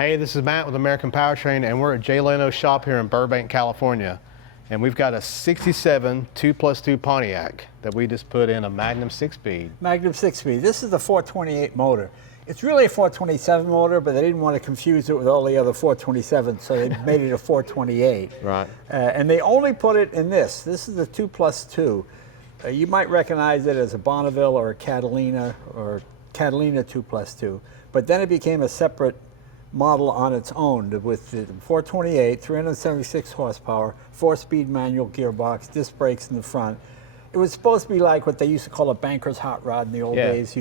Hey, this is Matt with American Powertrain, and we're at Leno's shop here in Burbank, California. And we've got a 67 2+2 Pontiac that we just put in a Magnum 6-speed. Magnum 6-speed. This is the 428 motor. It's really a 427 motor, but they didn't want to confuse it with all the other 427s, so they made it a 428. Right. And they only put it in this. This is the 2+2. You might recognize it as a Bonneville or a Catalina 2+2. But then it became a separate model on its own with the 428, 376 horsepower, 4-speed manual gearbox, disc brakes in the front. It was supposed to be like what they used to call a banker's hot rod in the old days.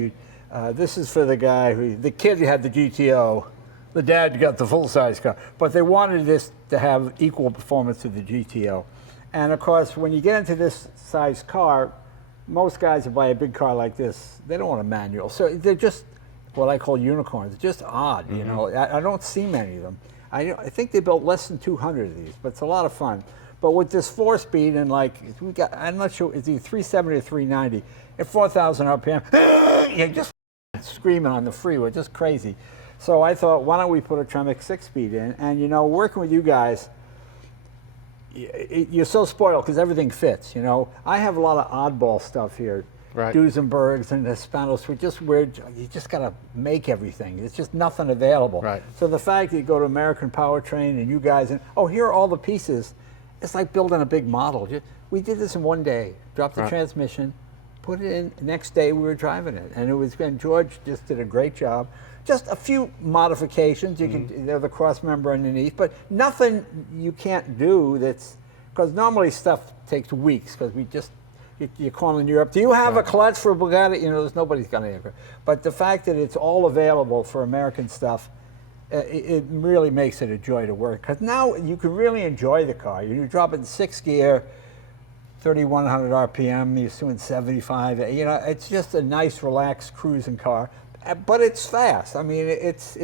This is for the guy the kid had the GTO, the dad got the full-size car, but they wanted this to have equal performance to the GTO. And of course, when you get into this size car, most guys that buy a big car like this, they don't want a manual. So they're just what I call unicorns, just odd, you know. I don't see many of them. I think they built less than 200 of these, but it's a lot of fun. But with this 4-speed and we got, I'm not sure, it's either 370 or 390 at 4,000 RPM, you're just screaming on the freeway, just crazy. So I thought, why don't we put a TREMEC 6-speed in? And you know, working with you guys, you're so spoiled because everything fits, you know. I have a lot of oddball stuff here. Right. Duesenbergs and Hispanos were just weird. You just got to make everything. There's just nothing available. Right. So the fact that you go to American Powertrain and you guys, and here are all the pieces, it's like building a big model. We did this in one day. Dropped the transmission, put it in. Next day we were driving it, and it was. And George just did a great job. Just a few modifications. You can there's the cross member underneath, but nothing you can't do. That's because normally stuff takes weeks because we just. You're calling Europe. Do you have a clutch for Bugatti? You know, there's nobody's going to ever. But the fact that it's all available for American stuff, it really makes it a joy to work. Because now you can really enjoy the car. You drop it in 6th gear, 3,100 RPM. You're doing 75. You know, it's just a nice, relaxed cruising car. But it's fast. I mean, it's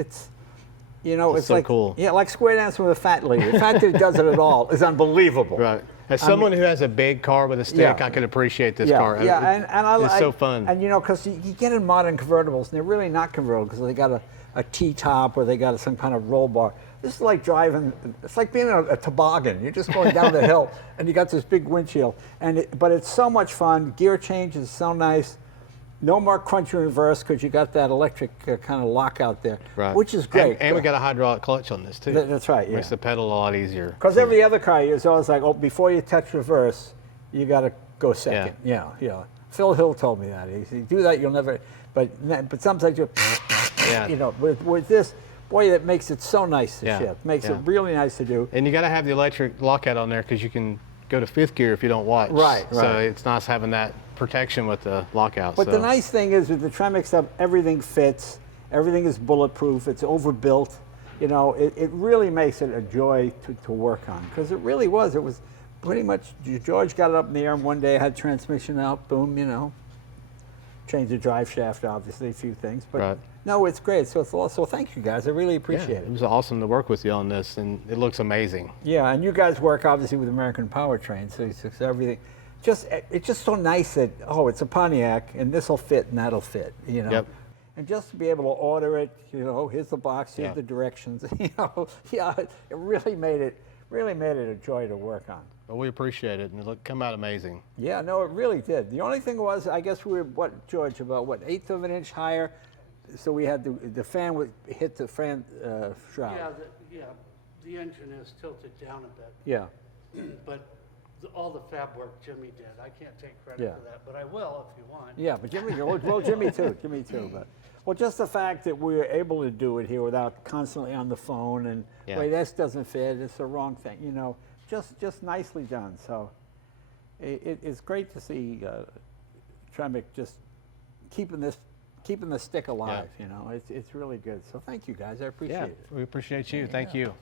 you know, it's so like cool. Yeah, like square dancing with a fat lady. The fact that it does it at all is unbelievable. Right. As someone who has a big car with a stick, I can appreciate this car. Yeah, it's so fun. And you know, because you get in modern convertibles, and they're really not convertible because they got a T-top or they got some kind of roll bar. This is like driving. It's like being in a toboggan. You're just going down the hill, and you got this big windshield. But it's so much fun. Gear change is so nice. No more crunch in reverse because you got that electric kind of lock out there, which is great. And we got a hydraulic clutch on this too. That's right. Yeah. Makes the pedal a lot easier. Because every other car is always like, oh, before you touch reverse, you got to go second. Yeah. Phil Hill told me that. He said, do that, you'll never. But sometimes you, you know, with this. Boy, that makes it so nice to shift. Makes it really nice to do. And you got to have the electric lockout on there because you can go to 5th gear if you don't watch. Right. So it's nice having that protection with the lockout. But the nice thing is with the TREMEC stuff, everything fits. Everything is bulletproof. It's overbuilt. You know, it really makes it a joy to work on because it really was. It was pretty much, George got it up in the air and one day, had transmission out, boom, you know. Changed the drive shaft, obviously, a few things. But no, it's great. So thank you guys. I really appreciate it. It was awesome to work with you on this, and it looks amazing. Yeah, and you guys work obviously with American Powertrain, so everything. It's just so nice that it's a Pontiac, and this will fit and that'll fit, you know. Yep. And just to be able to order it, you know, here's the box, here's the directions, you know. Yeah, it really made it a joy to work on. Well, we appreciate it, and it come out amazing. Yeah, no, it really did. The only thing was, I guess we were, George, about 1/8 of an inch higher, so we had the fan would hit the fan shroud. The engine is tilted down a bit. Yeah. But all the fab work Jimmy did, I can't take credit for that, but I will if you want. Yeah, but Jimmy too. But just the fact that we were able to do it here without constantly on the phone and wait, this doesn't fit, it's the wrong thing, you know, just nicely done. So it's great to see TREMEC just keeping the stick alive. You know, it's really good. So thank you guys, I appreciate it. We appreciate you. Thank you.